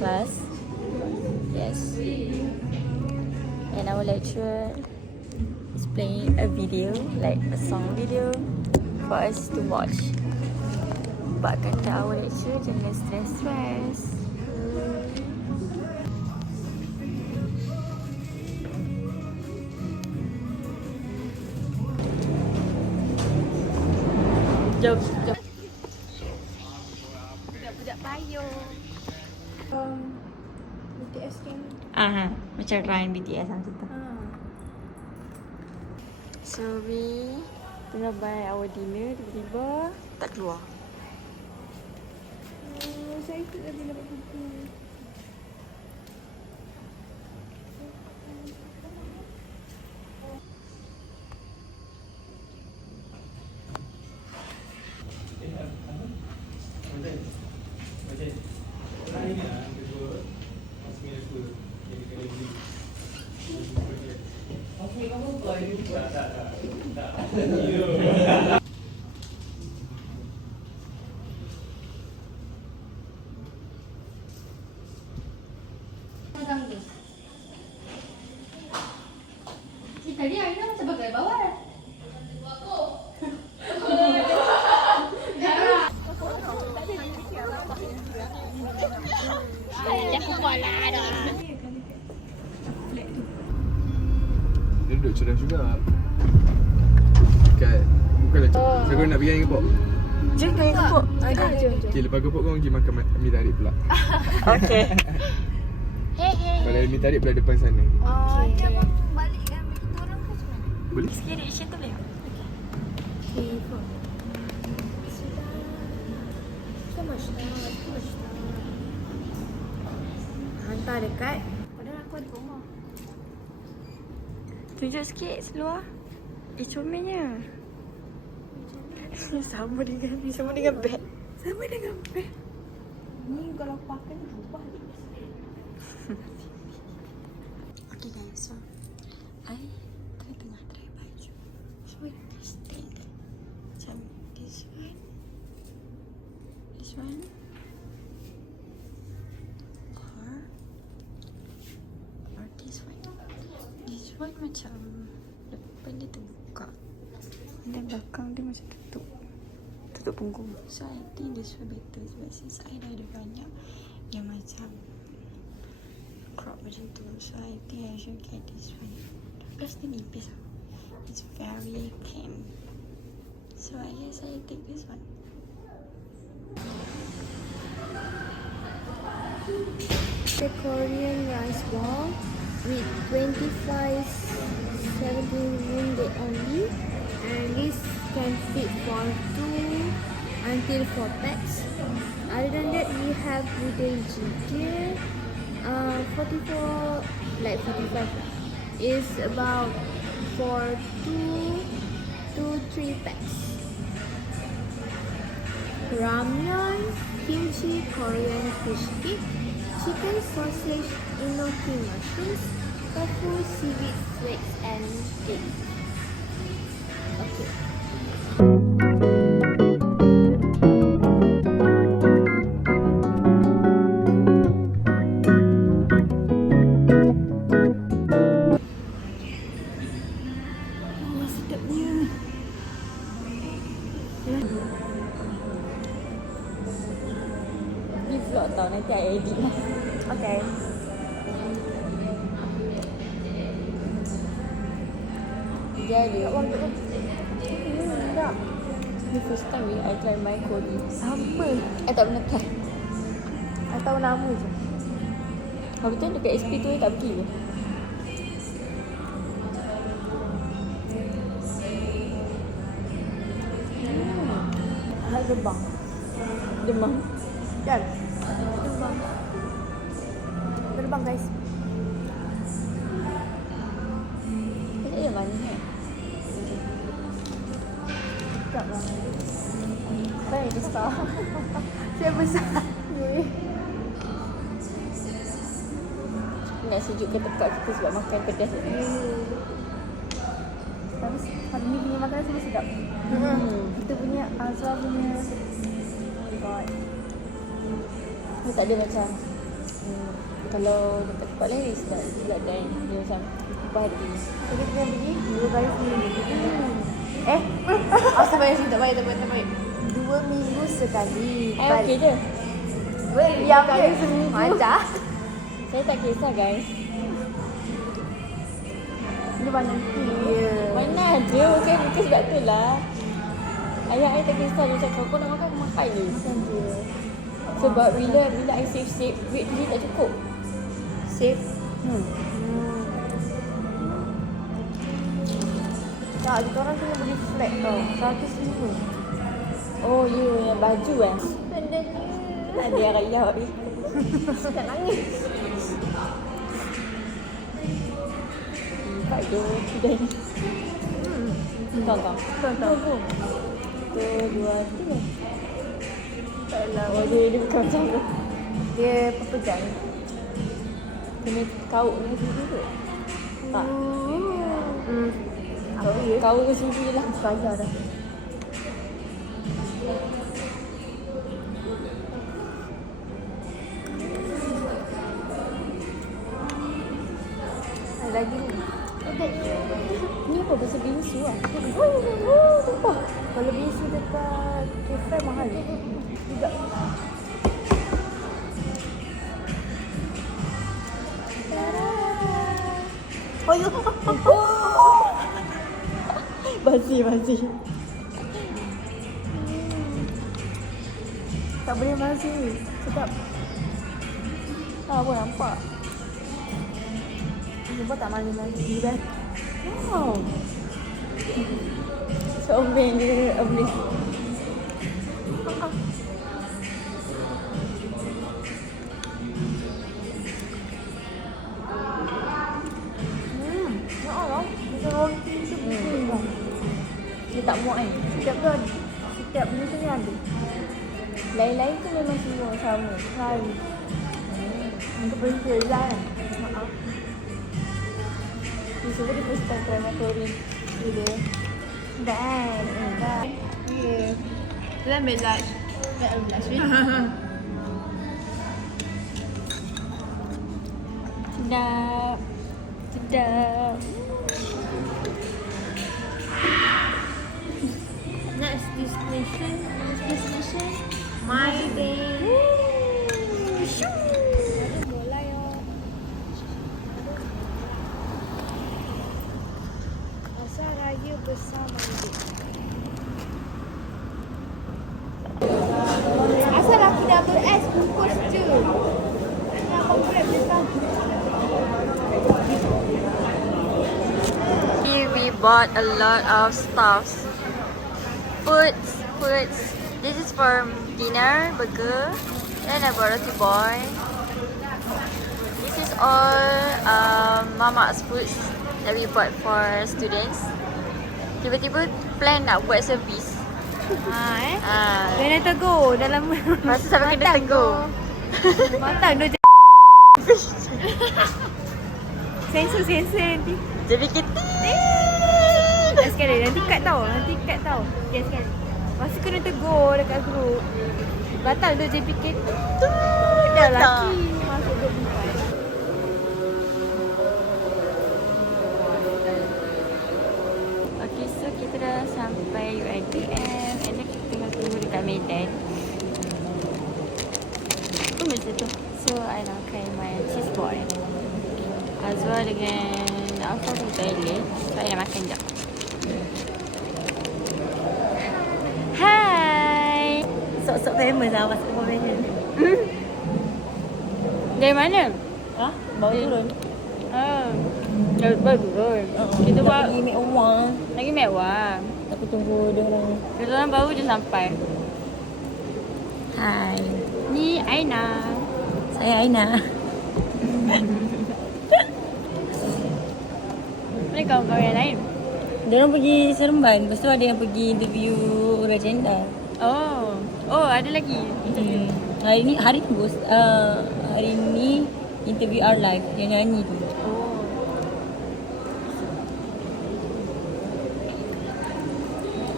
class. Yes. And our lecturer is playing a video, like a song video for us to watch. But kata our lecturer, jangan stress. Jom. Budak payung. BTS kan. Macam Ryan BTS macam tu. So we tengah buy our dinner, tiba-tiba tak keluar. Saya ikut lagi dapat buku. Tadi Aina macam bagai bawah. Dia duduk cerah juga. Bukan saya nak pergi dengan gepok. Jom pergi gepok. Jom. Okay, lepas gepok kau pergi makan mi tarik pula. Okay. Kalau mi tarik pula depan sana. Dia abang balik kan kita orang ke macam mana? Boleh? Sikit reaction tu boleh? Okay, kau. Hantar dekat. Padahal aku ada rumah. Tunjuk sikit seluar. Comelnya. Sama dengan beg. Ni kalau aku pakai ni berubah je. Okay guys, so I tengah try baju. So this thing macam this one, or this one. This one macam depan dia terbuka dan belakang dia macam tutup punggung. So I think this one better sebab since I dah ada banyak yang macam crop macam tu. So I think I should get this one because dia nipis lah. It's very thin. So I guess I take this one. The Korean rice ball with 25-17 ringgit only, and this can fit for 2 until 4 packs. Other than that, we have wooden jigger. 45 is about for 2 to 3 packs. Ramyeon, kimchi, Korean fish cake, chicken sausage, enoki mushrooms, tofu, seaweed flakes, and egg. Okay. Ni vlog tau, nanti I edit. Okay. Jadi tak. Ni first time I try my Kori. Sama. I tak pernah try. I tahu nama je. Habis tu dekat SP tu I tak pergi ke? Nak Demang. Kan? Terbang guys. Kena yang mana ni? Tak lah. Saya besar. Saya besar. Nak sejuk ke tempat kita sebab makan pedas ni. Tapi hari ni punya makanan semua sedap. Kita punya Azra punya. Oh my god. Ni tak ada macam Kalau dapat tempat lain is like that. Dia macam body. So kita kena pergi 2 kali seminggu. Tak baik. 2 minggu sekali. Okey je. Boleh diam je seminggu. Macam. Saya tak kisah guys. Ini mana dia? Mana ada kan itu sebab tu lah. Ayah saya tak kisah dia cakap kau nak makan je. Macam je. Sebab bila I save duit dia tak cukup. Safe. Tak, kita orang kena beli flat tau. 100 ribu. Oh ya, yang baju kan. Benda ni. Ada raya. Tak nangis. Tak ada. Sudah ni. Kau. Tunggu. 1, 2, 3. Taklah. Oh dia bukan macam tu. Dia pepejang. Kena kaut ni dulu. Tak. Kau ke sini je lah. Saya dah. Lagi ni. Ni apa bahasa bingsu lah. Kalau bisu dekat cafe mahal. Tidak. Oh, ya. Basi. Tak boleh basi. Sedap. Apa nampak? Nampak tak malu-malu kan? Wow. Seorang dia oblis. Ya Allah. Macam roti tu. Dia tak muak kan? Setiap benda tu ada. Lain-lain tu memang semua sama. Hari. Untuk benda lah kan? Dia sebab dia first time try macaron. Dia. Dan. Ya. Kita ambil large. Tak ambil large. Sedap. Next destination. My day. Bola yo. Pasar Raya Besar Mandi. Asal aku double S bungkus je. Nak komplain besar. Here we bought a lot of stuffs. Foods. This is for dinner, burger. Then I bought roti boy. This is all Mama's foods that we bought for students. Tiba-tiba plan nak buat servis. Kena tegur dalam Masa sampai kena tegur. matang dia. Sensor nanti. Dia fikir Sekali nanti cut tau. Okay, sekali. Masa kena tegur dekat grup. Batal tu JPK. Dah laki masuk 24. Okay, so kita dah sampai UiTM and then kita tengah tunggu dekat Medan. Macam tu. So, I nak makan my cheese ball. Azwa dengan Alfa pun toilet. So, I nak makan sekejap. Hai. Sok-sok famous lah pasal profession. Dari mana? Bawa turun. Baru turun. Kita buat pergi mewah. lagi mewah. Tapi tunggu dia orang. Kita orang baru je sampai. Hai. Ni Aina. Saya Aina. Mana kawan-kawan yang lain? Dia orang pergi Seremban. Lepas tu ada yang pergi interview Rajenda. Oh, ada lagi. Hari ni bos. Hari ni interview our live yang nyanyi tu.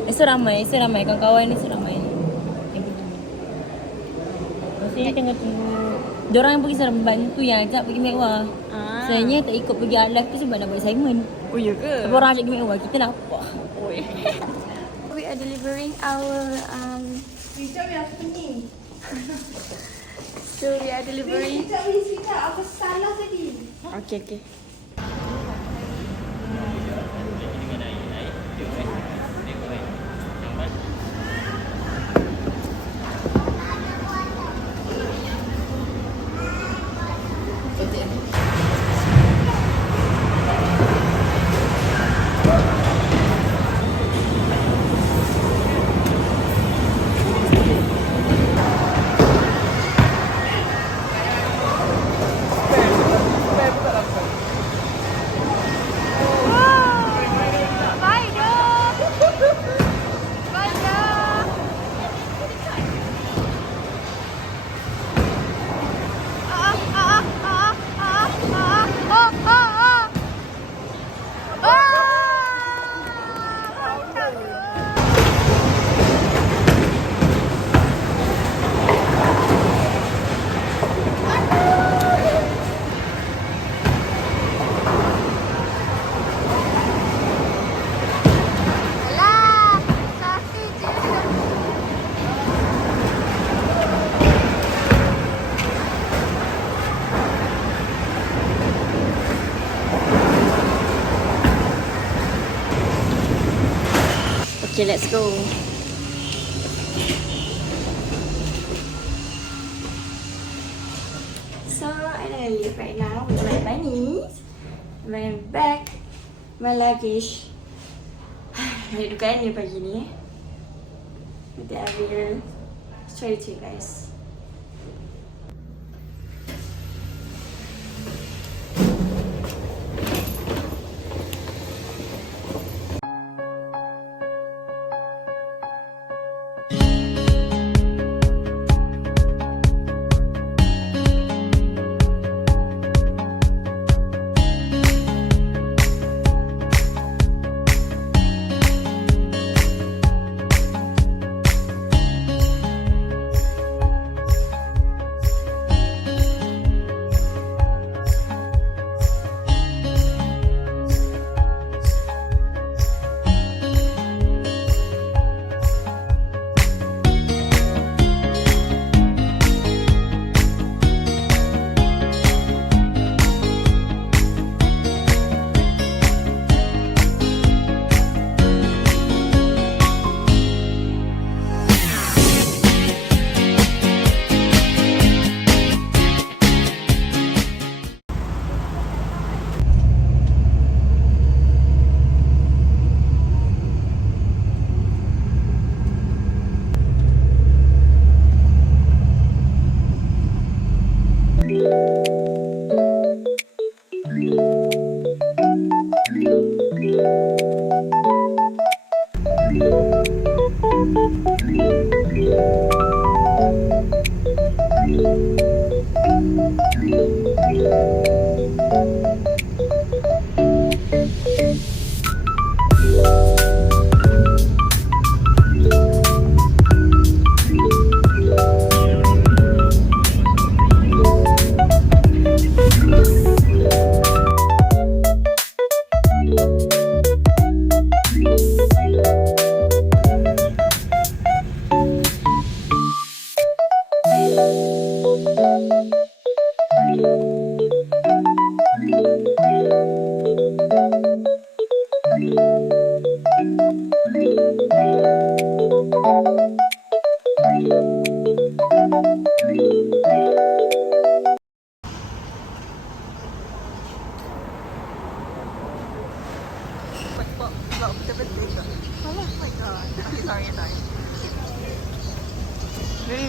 Esok ramai kawan-kawan esok ramai yang pergi. Maksudnya tengah tunggu Diorang yang pergi sana membantu yang ajak pergi mewah. Sebenarnya tak ikut pergi art life tu sebab nak buat assignment. Oh ya ke? Tapi orang ajak pergi mewah, kita nak apa? We are delivering our Sekejap ya, aku pening. so we are delivering. Sekejap, apa salah tadi? Okay. Okay, let's go. So, I gonna leave right now with my bunnies, my bag, my luggage. Ada dugaan ni pagi ni. Nanti I will show it to you guys.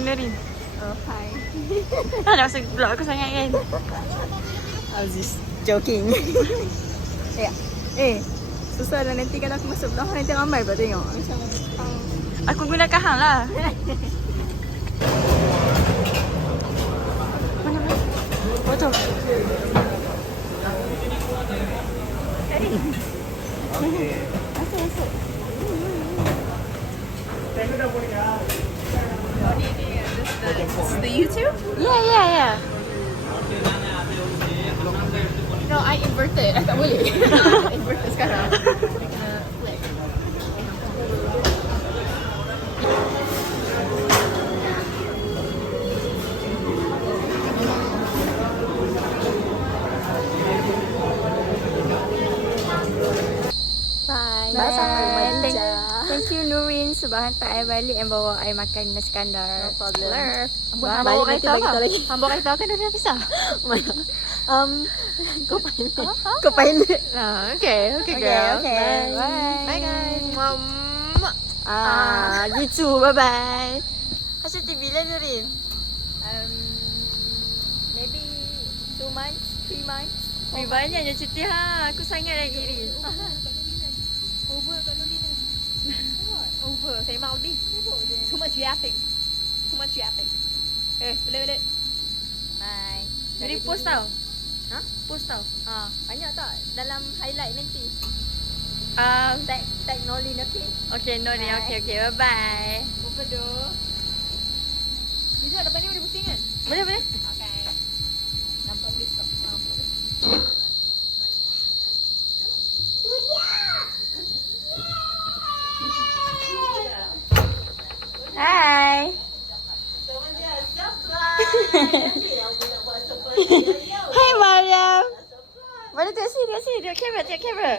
Nurin. Oh, hi. Nak masuk vlog aku sangat kan? I was just joking. Susah lah nanti kalau aku masuk vlog nanti ramai pula tengok. Macam aku gunakan hang lah. Mana? Foto. Masuk. It's the YouTube? Yeah. No, I inverted. I tak boleh. Inverted sekarang. Flat. Bye. Thank you Nurin sebab hantar I balik and bawa I makan nasi kandar. No problem. Love. Hamba Balik kata nanti bagi apa? tahu lagi. Hamba kata kan dah pisah. Kau pilot. Kau pilot. Okay girl. Okay. Bye guys. Gitu. Bye. Hasiti bila Nurin? Maybe 2 months, 3 months. Lebih banyaknya cuti ha. Aku sangat lagi iri. Over. Say Maldives. Too much yapping. Boleh. Bye. Jadi post tau. Ha? Post tau. Banyak tak dalam highlight nanti? Tag Nolin, okay? Okay, Nori. Okay. Bye-bye. Over doh. Bisa depan ni boleh pusing kan? Boleh. Okay. Nampak boleh stop. Hai. Hai Mariam. Mana tengok sini, tengok kamera.